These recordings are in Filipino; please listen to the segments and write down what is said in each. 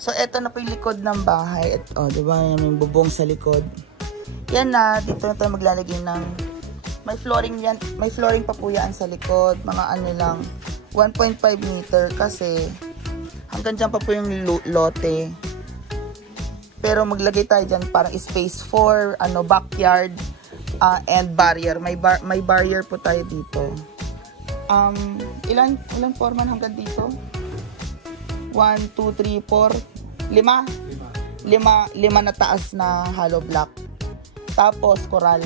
So, eto na po yung likod ng bahay. Oh, diba? May bubong sa likod. Yan na. Dito na tayo maglalagay ng... May flooring yan. May flooring pa po yan sa likod. Mga ano lang. 1.5 meter kasi hanggang dyan pa po yung lote. Pero maglagay tayo dyan parang space for backyard and barrier. May barrier po tayo dito. Ilan forman hanggang dito? 1, 2, 3, 4, 5. 5 na taas na hollow block. Tapos coral.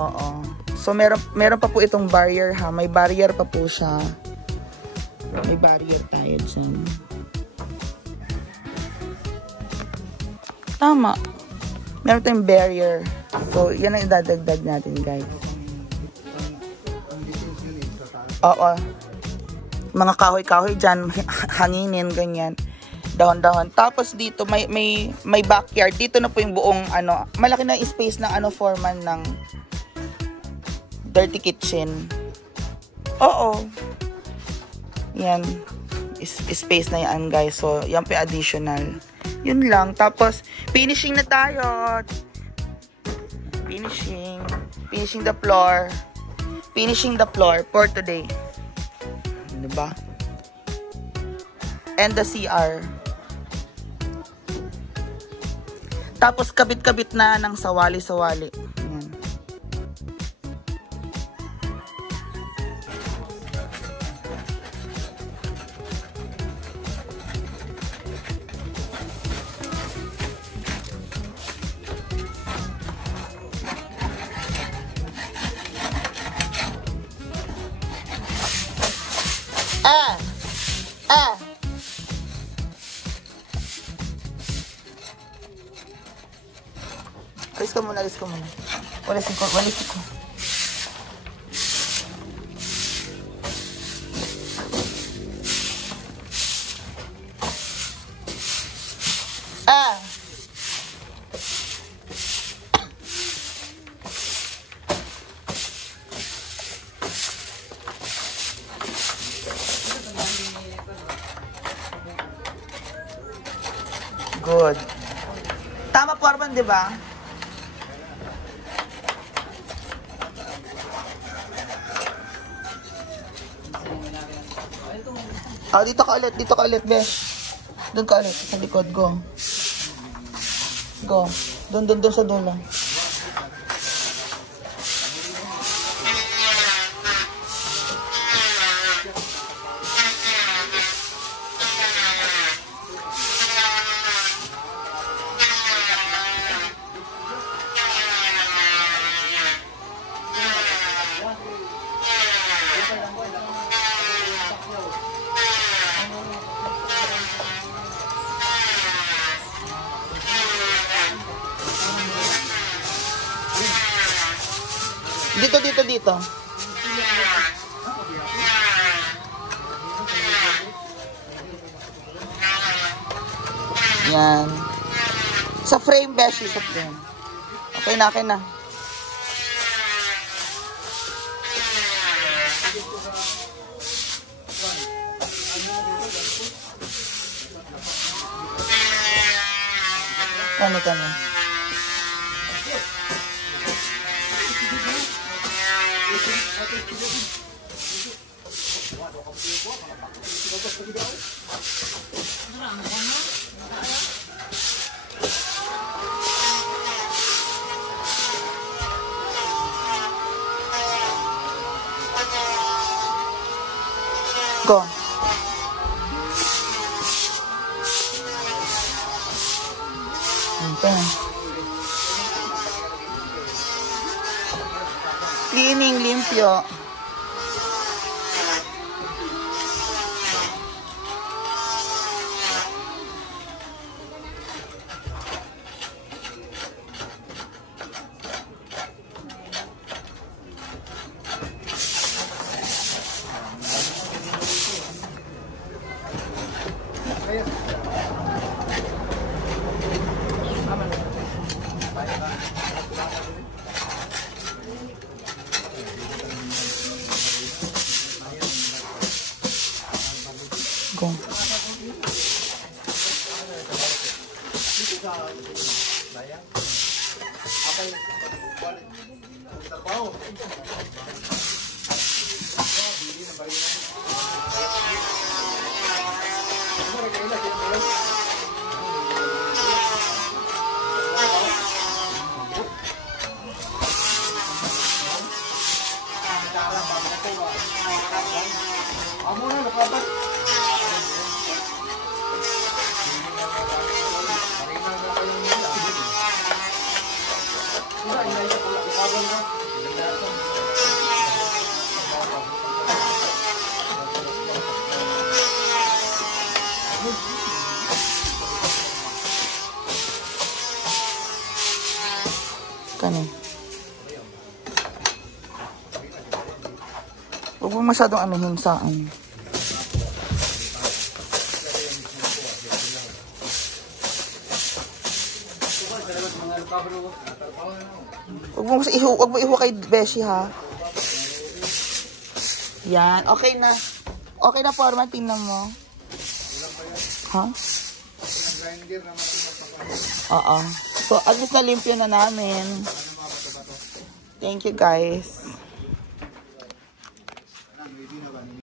Oo. So meron pa po itong barrier ha. May barrier pa po siya. May barrier tayo dyan. Tama. Meron tayong barrier. So yan ang idadagdag natin, guys. Oo. Mga kahoy-kahoy dyan, hanginin, ganyan. Dahon-dahon. Tapos dito, may backyard. Dito na po yung buong, malaki na space ng, foreman ng dirty kitchen. Oo. Yan. Space na yan, guys. So, yan po yung additional. Yun lang. Tapos, finishing na tayo. Finishing the floor. Finishing the floor for today. Diba? And the CR. Tapos kabit-kabit na ng sawali-sawali. Ayan. Alis ka muna. Walisin ko. Good. Tama po, Arban, di ba? Dito ka ulit, besh. Doon ka ulit, sa likod, go. Go. Doon sa dulo. Dito. Yan. Sa frame, beshi, sa frame. Okay na. Kano. Go. Okay. Cleaning, limpyo. Go. Kanin. Huwag mo masyadong anuhin saan. Huwag mo iho kay Beshi, ha? Yan. Okay na. Okay na, Foreman. Tingnan mo. Ha? Oo. So, at least na-limpyo na namin. Thank you, guys.